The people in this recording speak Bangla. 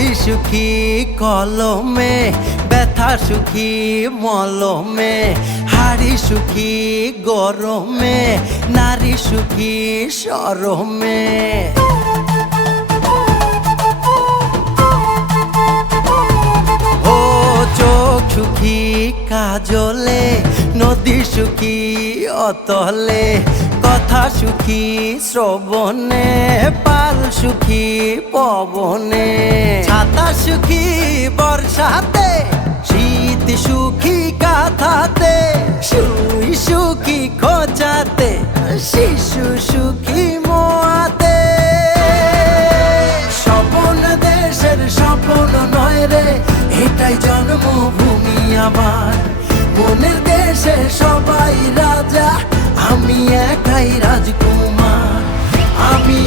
কবি সুখী কলমে, ব্যথা সুখী মলমে, হাড়ি সুখী গরমে, নারী সুখী শরমে। ও চোখ সুখী কাজলে, নদী সুখী অতলে, কথা সুখী শ্রবণে, পাল সুখী পবনে, ছাতা সুখী বর্ষাতে, শীত সুখী কাঁথাতে, সুই সুখী খোঁচাতে, শিশু সুখী মোয়াতে। স্বপন দেশের স্বপন নয় রে, এটাই জন্মভূমি আমার। মনের দেশে সবাই রাজা, আমি একাই রাজকুমার, আমি